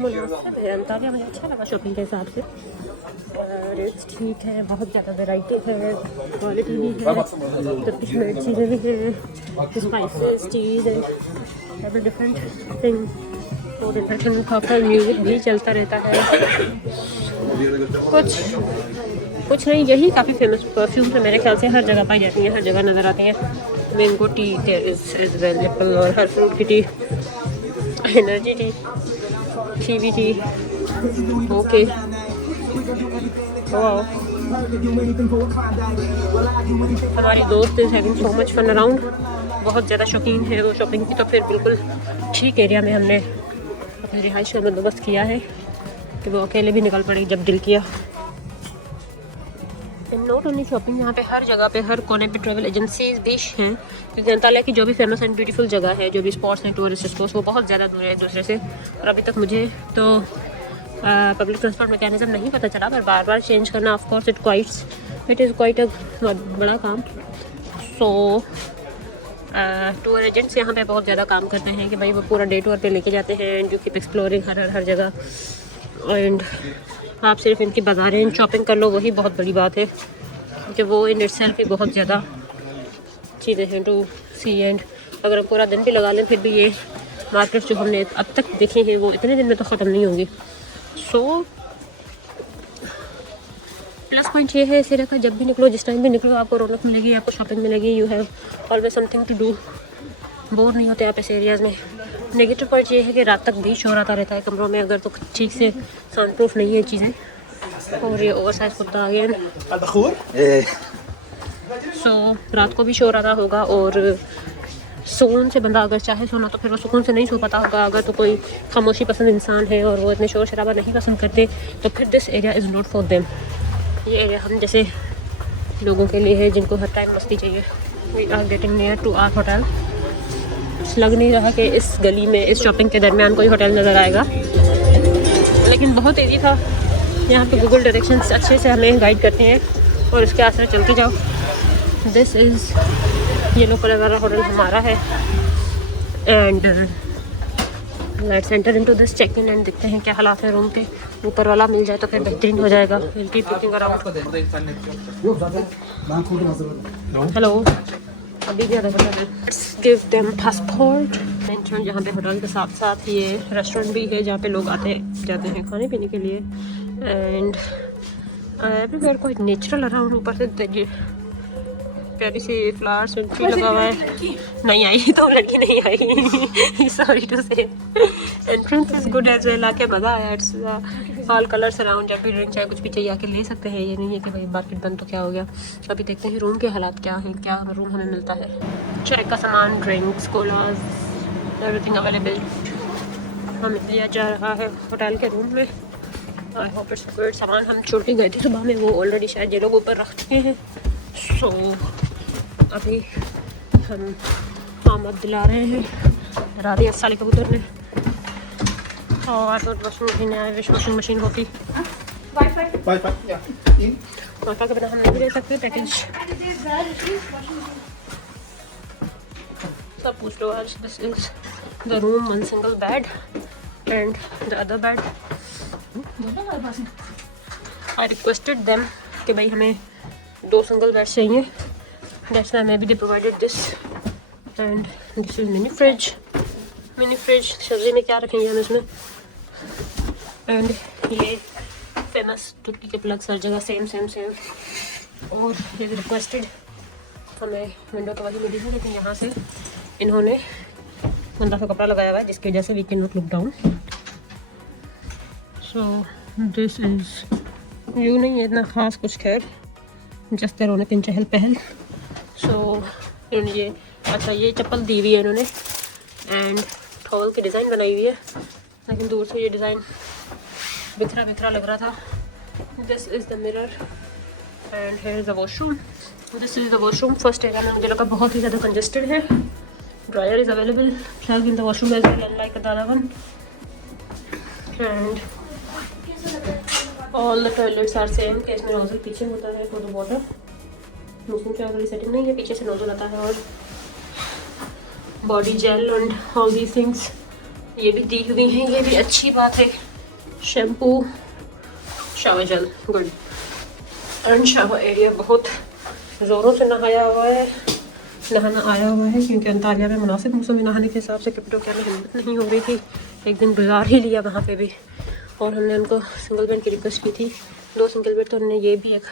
Antalya मुझे अच्छा लगा शॉपिंग के हिसाब से। रेट्स ठीक है, बहुत ज़्यादा वैरायटी है, क्वालिटी भी है, रेडीमेड चीज़ें भी हैं, spices, cheese and different thing और इंटरटेनमेंट प्रॉपर म्यूज़िक भी चलता रहता है। कुछ नहीं, यही काफ़ी फेमस परफ्यूम्स है, मेरे ख्याल से हर जगह पाई जाती हैं, हर जगह नज़र आती हैं। मैंगो टी इज़ अवेलेबल और हर फ्रूट की tea, energy tea, kiwi tea, okay wow. हमारी दोस्त is having so much fun around, बहुत ज़्यादा शौकीन है वो शॉपिंग की, तो फिर बिल्कुल ठीक एरिया में हमने अपनी रिहाइश का बंदोबस्त किया है कि वो अकेले भी निकल पड़ी जब दिल किया। नॉट ओनली शॉपिंग, यहाँ पे हर जगह पे, हर कोने पे ट्रैवल एजेंसीज भी हैं, क्योंकि अंतालिया की जो भी फेमस एंड ब्यूटीफुल जगह है, जो भी स्पॉट्स हैं, टूरिस्ट स्पॉट्स, वो बहुत ज़्यादा दूर है एक दूसरे से। और अभी तक मुझे तो पब्लिक ट्रांसपोर्ट मैकेनिज्म नहीं पता चला, पर बार बार चेंज करना of course it is quite a बड़ा काम। सो टूर एजेंट्स यहाँ पे बहुत ज़्यादा काम करते हैं कि भाई वो पूरा डे टूर पे लेके जाते हैं एंड यू कीप एक्सप्लोरिंग हर जगह, एंड आप सिर्फ इनकी बाज़ारें शॉपिंग कर लो, वही बहुत बड़ी बात है, क्योंकि वो इन इटसेल्फ भी बहुत ज़्यादा चीज़ें हैं टू सी। एंड अगर हम पूरा दिन भी लगा लें फिर भी ये मार्केट जो हमने अब तक देखे हैं वो इतने दिन में तो ख़त्म नहीं होंगी। सो प्लस पॉइंट ये है इस एरिया का, जब भी निकलो, जिस टाइम भी निकलो, आपको रौनक मिलेगी, आपको शॉपिंग मिलेगी, you have always something to do, bore नहीं होते आप इस एरियाज़ में। नेगेटिव पॉइंट ये है कि रात तक भी शोर आता रहता है कमरों में, अगर तो ठीक से साउंड प्रूफ नहीं है चीज़ें, और ये ओवर साइज कुत्ता आ गया। सो रात को भी शोर आता होगा, और सुकून से बंदा अगर चाहे सोना तो फिर वो सुकून से नहीं सो पाता होगा। अगर तो कोई खामोशी पसंद इंसान है और वो इतने शोर शराबा नहीं पसंद करते, तो फिर this area is not for them. ये एरिया हम जैसे लोगों के लिए है जिनको हर टाइम मस्ती चाहिए। We are getting near to our hotel. लग नहीं रहा कि इस गली में, इस शॉपिंग के दरमियान कोई होटल नज़र आएगा, लेकिन बहुत ईजी था। यहाँ पे गूगल डायरेक्शंस अच्छे से हमें गाइड करते हैं और उसके आसपास चलते जाओ। दिस इज़ येलो कलर वाला होटल हमारा है, and let's enter into this, check in and देखते हैं क्या हालात है रूम के। ऊपर वाला मिल जाए तो फिर बेहतरीन हो जाएगा। हेलो, अभी भी let's give them passport. Entrance यहाँ पे होटल के साथ साथ ये रेस्टोरेंट भी है जहाँ पे लोग आते जाते हैं खाने पीने के लिए, and everywhere quite natural around. ऊपर से प्यारी सी फ्लावर्स ट्री लगा हुआ है। नहीं आई तो लड़की नहीं आई, sorry to say. Entrance is good as well, आके मज़ा आया। इट्स ऑल कलर्स अराउंड, जब भी ड्रिंक चाहे कुछ भी चाहिए आके ले सकते हैं। ये नहीं है कि भाई मार्केट बंद तो क्या हो गया। अभी देखते हैं रूम के हालात क्या हैं, क्या रूम हमें मिलता है। चाय का सामान, ड्रिंक्स, कोलाज, एवरीथिंग अवेलेबल हमें दिया जा रहा है होटल के रूम में। I hope it's good. सामान हम छोड़ के गए थे सुबह में, वो ऑलरेडी शायद ये लोग ऊपर रख चुके हैं। सो अभी हम आमद दिला रहे हैं राधी अस्साली कबूतर ने। और वॉशिंग मशीन है, वॉशिंग मशीन होती वाईफाई के बिना हम नहीं ले सकते पैकेज। सब पूछ लो आज। This is the room, one single bed and the other bed. I requested them कि भाई हमें 2 सिंगल बेड चाहिए। That's why maybe they provided this, and this is mini fridge. सब्जी में क्या रखेंगे हम इसमें, एंड ये फेमस टुट्टी के प्लग्स हर जगह सेम। और ये रिक्वेस्टेड हमें विंडो तो वही मिली है, लेकिन यहाँ से इन्होंने गंदा सा कपड़ा लगाया हुआ है जिसकी वजह से we can not look down. So this is you नहीं है इतना ख़ास कुछ, खैर जस्ट देयर ऑन पिन चहल पहल। सो इन्होंने ये अच्छा ये चप्पल दी हुई है इन्होंने, एंड टॉवल की डिज़ाइन बनाई हुई है, लेकिन दूर से ये डिज़ाइन बिखरा लग रहा था। This is the mirror and here is the washroom. This is the washroom. First area में मुझे लगा बहुत ही ज़्यादा कंजेस्टेड है। Dryer is available plug in the washroom as well unlike the other one, and all the toilets are same. कि इसमें nozzle पीछे होता है फॉर द वाटर। मुस्लिम चाय वाली सेटिंग नहीं है, पीछे से नोजल आता है। और body gel and all these things ये भी दी हुई हैं, ये भी अच्छी बात है। Shampoo, shower gel, good. And shower area बहुत ज़ोरों से नहाया हुआ है, नहाना आया हुआ है, क्योंकि अंतालिया में मुनासिब मौसम में नहाने के हिसाब से कपड़ों की हिम्मत नहीं हो रही थी। एक दिन गुजार ही लिया वहाँ पे भी, और हमने उनको सिंगल बेड की रिक्वेस्ट की थी, 2 सिंगल बेड, तो हमने ये भी एक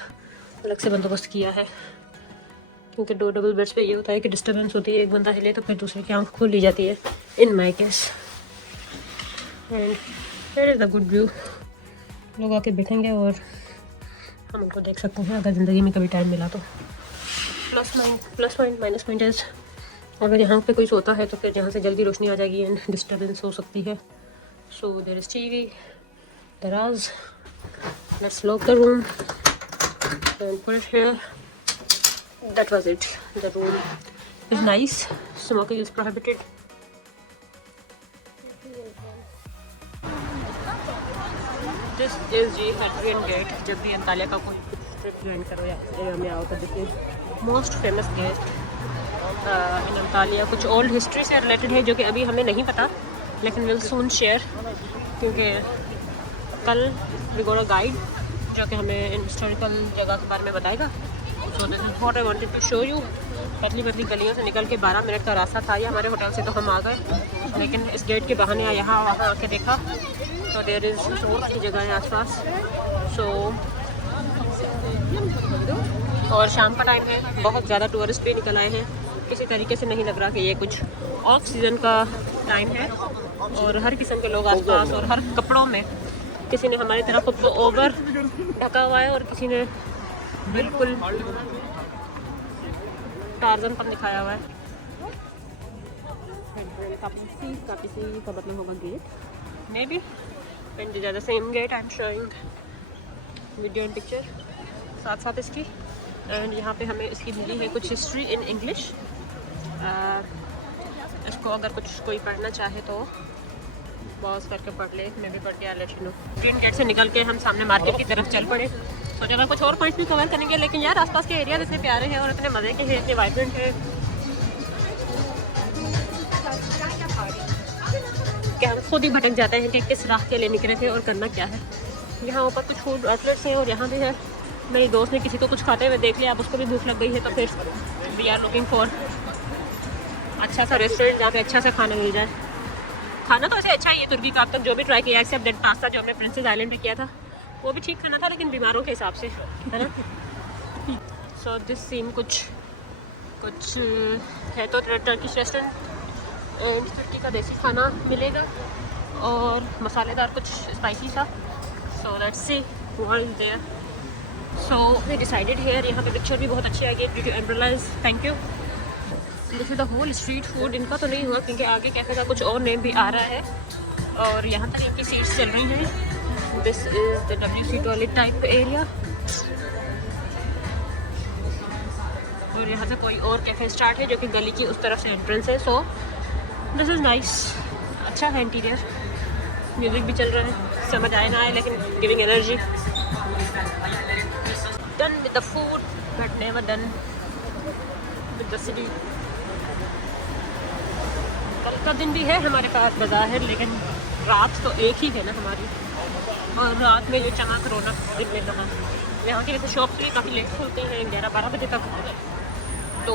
अलग से बंदोबस्त किया है, क्योंकि 2 डबल बेड्स पे ये होता है कि डिस्टर्बेंस होती है, एक बंदा हिले तो फिर दूसरे की आँख खोल ली जाती है, in my case. And there is a good view, लोग आके बैठेंगे और हम उनको देख सकते हैं अगर ज़िंदगी में कभी टाइम मिला तो। प्लस पॉइंट माइनस पॉइंट है, अगर यहाँ पे कोई सोता है तो फिर यहाँ से जल्दी रोशनी आ जाएगी एंड डिस्टर्बेंस हो सकती है। सो देयर इज़ टीवी, दराज, let's lock the room and put it here. That was it. The room is nice. Smoking is prohibited. This is the Hadrian Gate. जब भी अंतालिया का कोई ट्रिप ज्वाइन करो या एरिया में आओ तो देखिए, most famous get in Antalya. कुछ ओल्ड हिस्ट्री से रिलेटेड है जो कि अभी हमें नहीं पता, लेकिन विल सून शेयर, क्योंकि कल वी गॉट अ गाइड जो कि हमें हिस्टोरिकल जगह के बारे में बताएगा। So this is what I wanted to show you. पतली पतली गलियों से निकल के 12 मिनट का रास्ता था ये हमारे होटल से, तो हम आ गए, लेकिन इस गेट के बहाने यहाँ वहाँ आके देखा तो देयर इज़ सोर्स की जगह है आसपास। सो और शाम का टाइम है, बहुत ज़्यादा टूरिस्ट भी निकल आए हैं, किसी तरीके से नहीं लग रहा कि ये कुछ ऑफ सीज़न का टाइम है, और हर किस्म के लोग आसपास और हर कपड़ों में, किसी ने हमारी तरफ खुद को ओवर ढका हुआ है और किसी ने बिल्कुल टार्जनपन दिखाया हुआ है। कापीसी का मतलब होगा gate, may be, and this are the same gate I am showing video and picture साथ साथ इसकी। एंड यहाँ पे हमें इसकी मिली है कुछ हिस्ट्री इन इंग्लिश, इसको अगर कुछ कोई पढ़ना चाहे तो पॉज करके पढ़ ले, मैं भी पढ़ के let you know. Green gate से निकल के हम सामने मार्केट की तरफ चल पड़े, सोचा था कुछ और पॉइंट्स भी कवर करेंगे, लेकिन यार आसपास के एरिया इतने प्यारे हैं और इतने मज़े के हैं, इतने वाइब्रेंट है कि हम खुद ही भटक जाते हैं कि किस राह के लिए निकले थे और करना क्या है। यहाँ ऊपर कुछ फूड आउटलेट्स हैं और यहाँ भी है। मेरी दोस्त ने किसी को कुछ खाते हुए देख लिया, अब उसको भी भूख लग गई है, तो फिर वी आर लुकिंग फॉर अच्छा सा रेस्टोरेंट जहाँ पे अच्छा सा खाना मिल जाए। खाना तो ऐसे अच्छा ही है तुर्की का, अब तक जो भी ट्राई किया, एक्सेप्ट दैट पास्ता जो हमने प्रिंसेस आइलैंड में किया था, वो भी ठीक खाना था, लेकिन बीमारों के हिसाब से, है ना। सो दिस सीन कुछ है तो टर्किश रेस्टोरेंट, एंड तुर्की का देसी खाना मिलेगा और मसालेदार कुछ स्पाइसी सा। So let's see what is there. So we decided here, यहाँ पे पिक्चर भी बहुत अच्छी आ गई ड्यू टू एम्ब्रेलाइज, thank you. This is the whole street food. इनका तो नहीं हुआ क्योंकि आगे कैफे का कुछ और नेम भी आ रहा है, और यहाँ तक इनकी सीट्स चल रही हैं। This is the WC toilet type area, और यहाँ से कोई और कैफे स्टार्ट है जो कि गली की उस तरफ से एंट्रेंस है। सो दिस इज़ नाइस, अच्छा है इंटीरियर, म्यूज़िक भी चल रहा है, समझ आए ना आए लेकिन giving energy. Done with the food but never done with the city. कल का दिन भी है हमारे पास बाज़ार, लेकिन रात तो एक ही है ना हमारी, और रात में जो चमक रौनक दिन में कहाँ। यहाँ की वैसे शॉप्स भी काफ़ी लेट खुलती हैं, 11-12 बजे तक, तो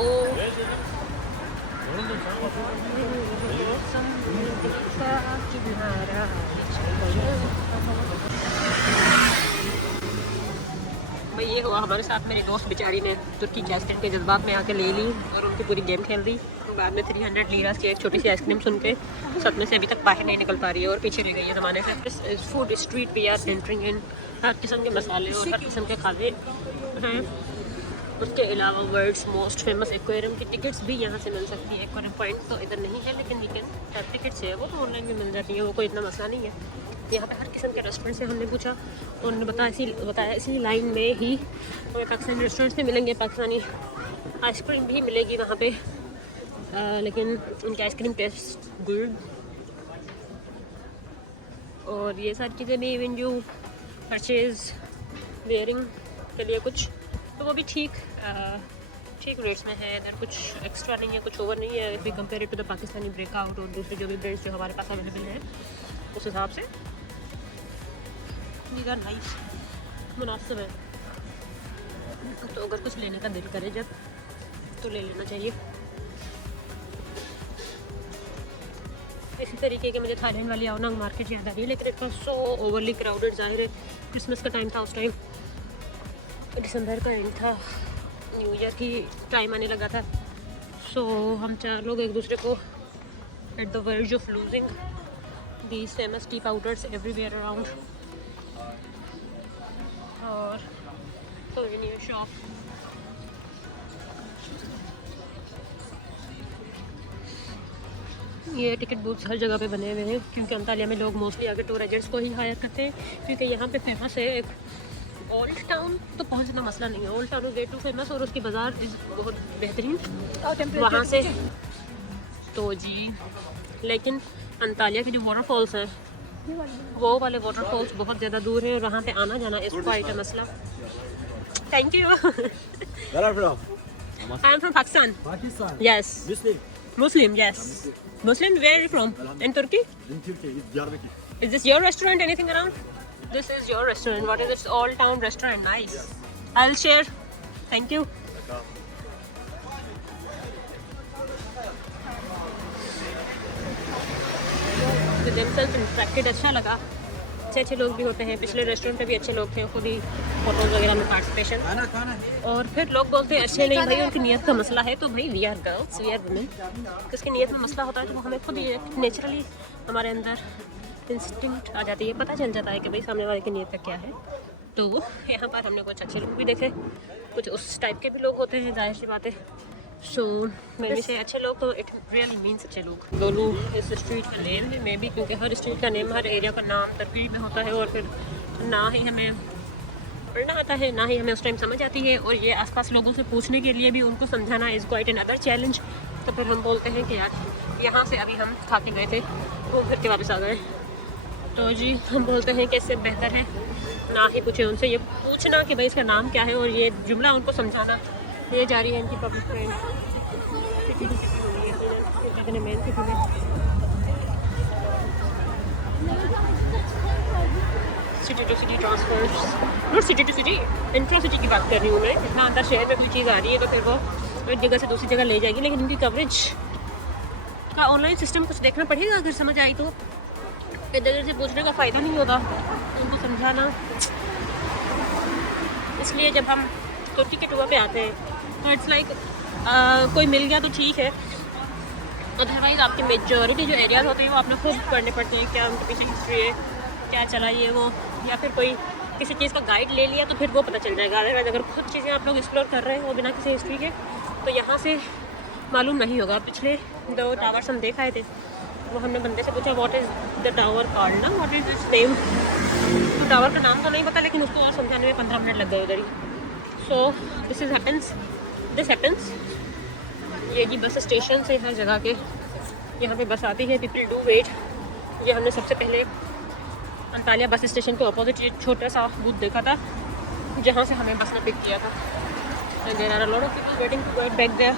भाई ये हुआ हमारे साथ। मेरी दोस्त बेचारी ने तुर्की की आइसक्रीम के जज्बात में आके ले ली और उनकी पूरी गेम खेल दी। बाद में 300 लीरास की एक छोटी सी आइसक्रीम सुन के सदमे से अभी तक बाहर नहीं निकल पा रही है और पीछे ले गई है ज़माने से। Food street we are entering in, हर किस्म के मसाले और हर किस्म के खाने हैं। उसके अलावा वर्ल्ड्स मोस्ट फेमस एक्वेरियम की टिकट्स भी यहाँ से मिल सकती है। एक्वेरियम पॉइंट तो इधर नहीं है, लेकिन वीकेंड टैप टिकट्स है वो तो ऑनलाइन भी मिल जाती है, वो कोई इतना मसला नहीं है। यहाँ पे हर किस्म के रेस्टोरेंट से हमने पूछा, उन्होंने बताया इसी लाइन में ही हमें पाकिस्तानी रेस्टोरेंट से मिलेंगे, पाकिस्तानी आइसक्रीम भी मिलेगी वहाँ पे, लेकिन उनकी आइसक्रीम टेस्ट गुड। और ये सारी चीज़ें भी, इवन जो परचेज़ वेयरिंग के लिए कुछ, तो वो भी ठीक रेट्स में है। इधर कुछ एक्स्ट्रा नहीं है, कुछ ओवर नहीं है, if we compare it to the Pakistani breakout और दूसरे जो भी ब्रांड्स जो हमारे पास अवेलेबल हैं उस हिसाब से। पसंदीदा नाइस मुनासिब है। तो अगर कुछ लेने का दिल करे जब तो ले लेना चाहिए। इसी तरीके के मुझे थाईलैंड वाली आओनंग मार्केट याद आ रही है, लेकिन it was so overly crowded. ज़ाहिर है क्रिसमस का टाइम था उस टाइम, दिसंबर का एंड था, न्यू ईयर की टाइम आने लगा था। सो हम 4 लोग एक दूसरे को at the verge of losing these famous tea powders everywhere around. और सोवेनियर शॉप, ये टिकट बूथ्स हर जगह पे बने हुए हैं, क्योंकि अंतालिया में लोग मोस्टली आगे टूर एजेंट्स को ही हायर करते हैं, क्योंकि यहाँ पे फेमस है एक ओल्ड टाउन। तो पहुँचना मसला नहीं है, old town way to famous, और उसकी बाज़ार बहुत बेहतरीन वहाँ से। तो जी, लेकिन अंतालिया के जो वाटरफॉल्स हैं वो वाले वाटरफॉल्स बहुत ज़्यादा दूर हैं, और वहाँ पे आना जाना इस क्वाइट है मसला। Thank you. I am from Pakistan. Yes. Muslim, yes. Muslim, where are you from? In Turkey? In Turkey, it's Diyarbakir. Is this your restaurant? Anything around? This is your restaurant. What is this all town restaurant? Nice. I'll share. Thank you. With themselves interacted अच्छा लगा। अच्छे लोग भी होते हैं, पिछले restaurant पे भी अच्छे लोग थे, खुद ही फोटोज़ वगैरह में पार्टिसिपेशन। और फिर लोग बोलते हैं अच्छे नहीं भाई, उनकी नीयत का मसला है। तो भाई we are girls, we are women, किसकी नीयत में मसला होता है तो वो हमें खुद ही नेचुरली हमारे अंदर इंस्टिंक्ट आ जाती है, पता चल जाता है कि भाई सामने वाले की नीयत का क्या है। तो यहाँ पर हमने कुछ अच्छे लोग भी देखे, कुछ उस टाइप के भी लोग होते हैं, जाहिर सी बात है। सो मेरे से अच्छे लोग तो इट रियली मीन्स अच्छे लोग। दोनों इस स्ट्रीट का नेम है मे बी, क्योंकि हर स्ट्रीट का नेम, हर एरिया का नाम तरकीब में होता है, और फिर ना ही हमें पढ़ना आता है, ना ही हमें उस टाइम समझ आती है। और ये आसपास लोगों से पूछने के लिए भी उनको समझाना is quite an other challenge. तो फिर हम बोलते हैं कि यार यहाँ से अभी हम खा के गए थे, वो फिर के वापस आ गए। तो जी हम बोलते हैं कि इससे बेहतर है ना ही पूछे, उनसे ये पूछना कि भाई इसका नाम क्या है, और ये जुमला उनको समझाना। ये जारी है इनकी पब्लिक ट्रेन मेन सिटी में। City to city transfers, not city to city, intra city की बात कर रही हूँ मैं। इतना अंदर शहर में कोई चीज़ आ रही है तो फिर वो एक जगह से दूसरी जगह ले जाएगी, लेकिन इनकी कवरेज का ऑनलाइन सिस्टम कुछ देखना पड़ेगा अगर समझ आई तो। इधर से पूछने का फ़ायदा नहीं होगा, उनको समझाना। इसलिए जब हम तुर्की के टूर पे आते हैं तो इट्स लाइक कोई मिल गया तो ठीक है, अदरवाइज़ आपके मेजॉरिटी जो एरियाज़ होते हैं वो आपने खुद पढ़ने पड़ते हैं, क्या उनकी पीछे हिस्ट्री है, क्या चला ये वो, या फिर कोई किसी चीज़ का गाइड ले लिया तो फिर वो पता चल जाएगा। अदरवाइज़ अगर खुद चीज़ें आप लोग एक्सप्लोर कर रहे हो बिना किसी हिस्ट्री के तो यहाँ से मालूम नहीं होगा। पिछले 2 टावर्स हम देख आए थे, वो हमने बंदे से पूछा what is the tower called ना, व्हाट इज़ दिस नेम। तो टावर का नाम तो नहीं पता, लेकिन उसको और समझाने में 15 मिनट लग गए उधर ही। So this happens. ये जी बस स्टेशन से हर जगह के यहाँ पे बस आती है, पीपल डू वेट। ये हमने सबसे पहले अंतालिया बस स्टेशन के अपोजिट ये छोटा सा बूथ देखा था जहाँ से हमें बस ने पिक किया था। There are a lot of people waiting to get back there.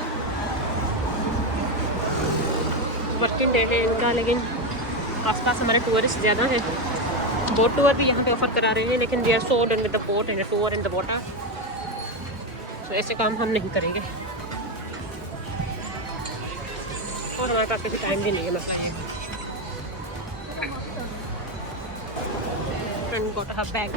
Working day है इनका, लेकिन आसपास हमारे टूरिस्ट ज़्यादा हैं। बोट टूर भी यहाँ पे ऑफर करा रहे हैं, लेकिन we are so done with the boat and tour in the water, तो ऐसे काम हम नहीं करेंगे। और हमारे पास किसी टाइम भी नहीं है, मसला ये फ्रेंड गोट अ बैग।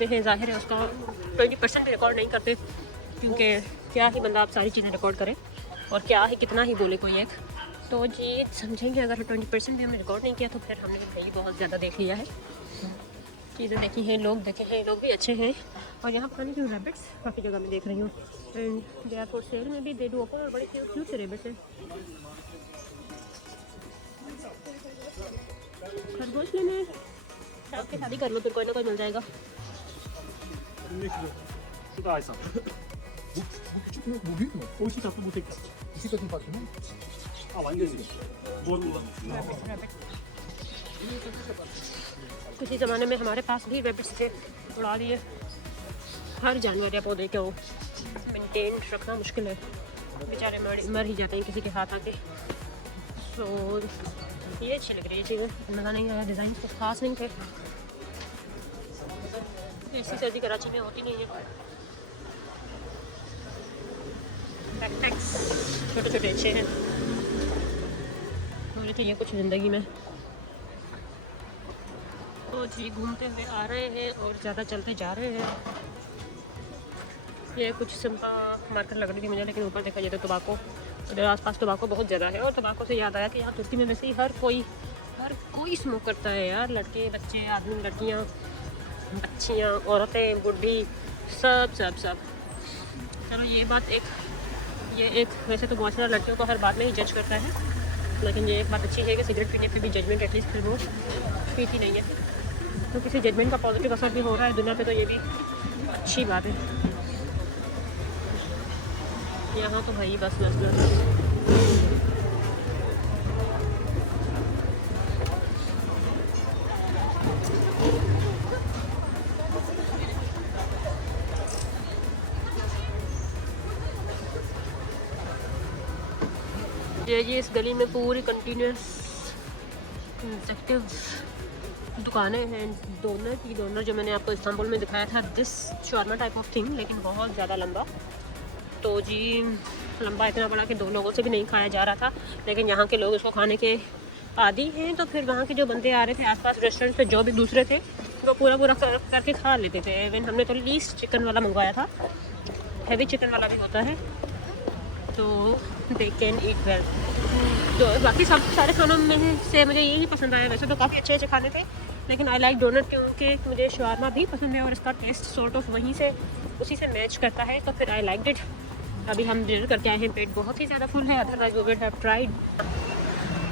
हैं ज़ाहिर है उसका 20% भी रिकॉर्ड नहीं करते, क्योंकि क्या ही बंदा आप सारी चीज़ें रिकॉर्ड करे और क्या ही कितना ही बोले कोई एक। तो जी समझेंगे अगर 20% भी हमने रिकॉर्ड नहीं किया तो फिर हमने भाई बहुत ज़्यादा देख लिया है, चीज़ें देखी हैं, लोग देखे हैं, लोग भी अच्छे हैं। और यहाँ पानी की रैबिट्स काफ़ी जगह में देख रही हूँ, and they are for sale में भी, दे डू ओपन, और बड़े क्यूट से रैबिट्स हैं। खरगोश लेने आपके शादी कर लो, फिर कोई ना कोई मिल जाएगा। Şu daha insan. Bu küçük mü? Bu büyük mü? O iki katlı bu tek katlı. İki katın farkı mı? Alan gözüküyor. Zor kullanıyorsun. किसी ज़माने में हमारे पास भी रैबिट्स थे, उड़ा दिए। हर जानवर या पौधे को मेंटेन रखना मुश्किल है, बेचारे मर ही जाते हैं किसी के हाथ आके। तो ये अच्छी लग रही है चीज़ें, मज़ा नहीं आया, डिज़ाइन कुछ खास नहीं थे। ऐसी सर्दी कराची में होती नहीं है। बैकपैक्स छोटे छोटे अच्छे हैं, मुझे चाहिए कुछ ज़िंदगी में। तो जी घूमते हुए आ रहे हैं और ज़्यादा चलते जा रहे हैं। ये कुछ सिंपल मार्केट लग रही थी मुझे, लेकिन ऊपर देखा जाए तो तंबाकू, उधर आसपास तंबाकू बहुत ज़्यादा है। और तंबाकू से याद आया कि यहाँ तुर्की में वैसे ही हर कोई स्मोक करता है यार, लड़के बच्चे, आदमी, लड़कियाँ, बच्चियाँ, औरतें, बूढ़ी, सब सब सब। चलो ये एक वैसे तो माशरा लड़कियों को हर बात में ही जज करता है, लेकिन ये एक बात अच्छी है कि सिगरेट पीने पे भी जजमेंट एटलीस्ट फिर वो पीती नहीं है। तो किसी जजमेंट का पॉजिटिव असर भी हो रहा है दुनिया पे, तो ये भी अच्छी बात है। यहाँ तो भाई बस बस बस ये जी इस गली में पूरी कंटिन्यूस कंसेक्टिव दुकानें हैं। डोनर जो मैंने आपको इस्तांबुल में दिखाया था, this shawarma type of thing, लेकिन बहुत ज़्यादा लंबा। तो जी लंबा इतना बड़ा कि 2 लोगों से भी नहीं खाया जा रहा था, लेकिन यहाँ के लोग इसको खाने के आदी हैं। तो फिर वहाँ के जो बंदे आ रहे थे आसपास रेस्टोरेंट पे, जो भी दूसरे थे, वो पूरा करके खा लेते थे। इवन हमने तो लीस्ट चिकन वाला मंगवाया था, हैवी चिकन वाला भी होता है, तो दे कैन ईट वेल। तो बाकी सारे खानों में से मुझे यही पसंद आया। वैसे तो काफ़ी अच्छे अच्छे खाने थे, लेकिन आई लाइक डोनट क्योंकि मुझे शवारमा भी पसंद है और इसका टेस्ट सॉर्ट ऑफ उसी से मैच करता है, तो फिर आई लाइक इट। अभी हम डिनर करके आए हैं, पेट बहुत ही ज़्यादा फुल है, otherwise we would have tried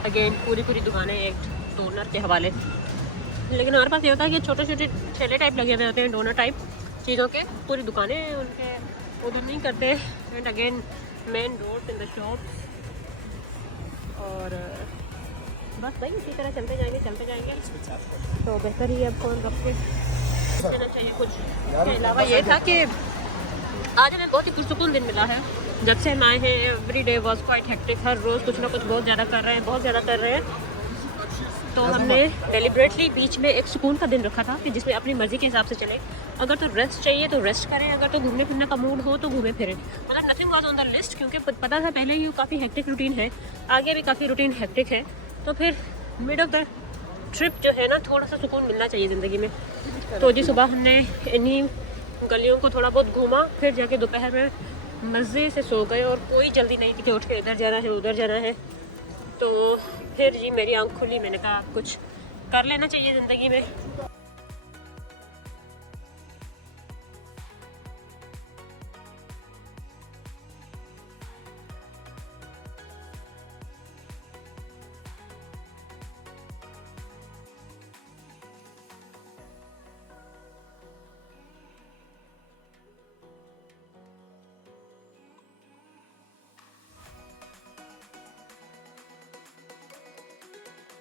again पूरी दुकानें एक डोनर के हवाले। लेकिन हमारे पास ये होता है कि छोटे छोटे ठेले टाइप लगे हुए होते हैं डोनर टाइप चीज़ों के, पूरी दुकानें उनके उधर नहीं करते। And again main road in the shop, और बस भाई इसी तरह चलते जाएंगे तो बेहतर ही अब कौन रख के देना चाहिए। कुछ के अलावा ये था कि आज हमें बहुत ही पुरसुकून दिन मिला है जब से हम आए हैं। Every day was quite hectic, हर रोज़ कुछ ना कुछ बहुत ज़्यादा कर रहे हैं। तो हमने डेलिब्रेटली बीच में एक सुकून का दिन रखा था कि जिसमें अपनी मर्ज़ी के हिसाब से चले। अगर तो रेस्ट चाहिए तो रेस्ट करें, अगर तो घूमने फिरने का मूड हो तो घूमे फिरें। मतलब nothing was on the list, क्योंकि पता था पहले ही काफ़ी हेक्टिक रूटीन है, आगे भी काफ़ी रूटीन हेक्टिक है। तो फिर मिड ऑफ द ट्रिप जो है ना, थोड़ा सा सुकून मिलना चाहिए ज़िंदगी में। तो जी सुबह हमने इन्हीं गलियों को थोड़ा बहुत घूमा, फिर जाके दोपहर में मज़े से सो गए और कोई जल्दी नहीं कि उठ के इधर जाना है उधर जाना है। तो फिर जी मेरी आँख खुली, मैंने कहा कुछ कर लेना चाहिए ज़िंदगी में।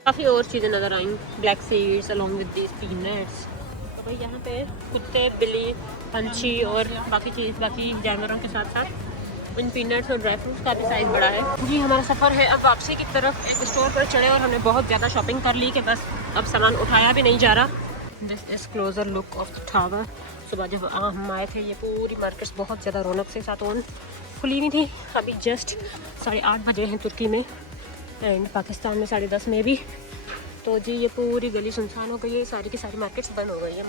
काफ़ी और चीज़ें नज़र आई, black seeds along with these peanuts. तो भाई यहाँ पे कुत्ते, बिल्ली, पंछी और बाकी जानवरों के साथ साथ इन पीनट्स और ड्राई फ्रूट्स का भी साइज़ बड़ा है। जी हमारा सफ़र है अब वापसी की तरफ। एक स्टोर पर चढ़े और हमने बहुत ज़्यादा शॉपिंग कर ली कि बस अब सामान उठाया भी नहीं जा रहा। This is closure look of the tower. सुबह जब हम आए थे ये पूरी मार्केट्स बहुत ज़्यादा रौनक से साथ खुली हुई थी। अभी जस्ट 8:30 बजे हैं तुर्की में, एंड पाकिस्तान में 10:30 में भी। तो जी ये पूरी गली सुनसान हो गई है, सारी की सारी मार्केट्स बंद हो गई है।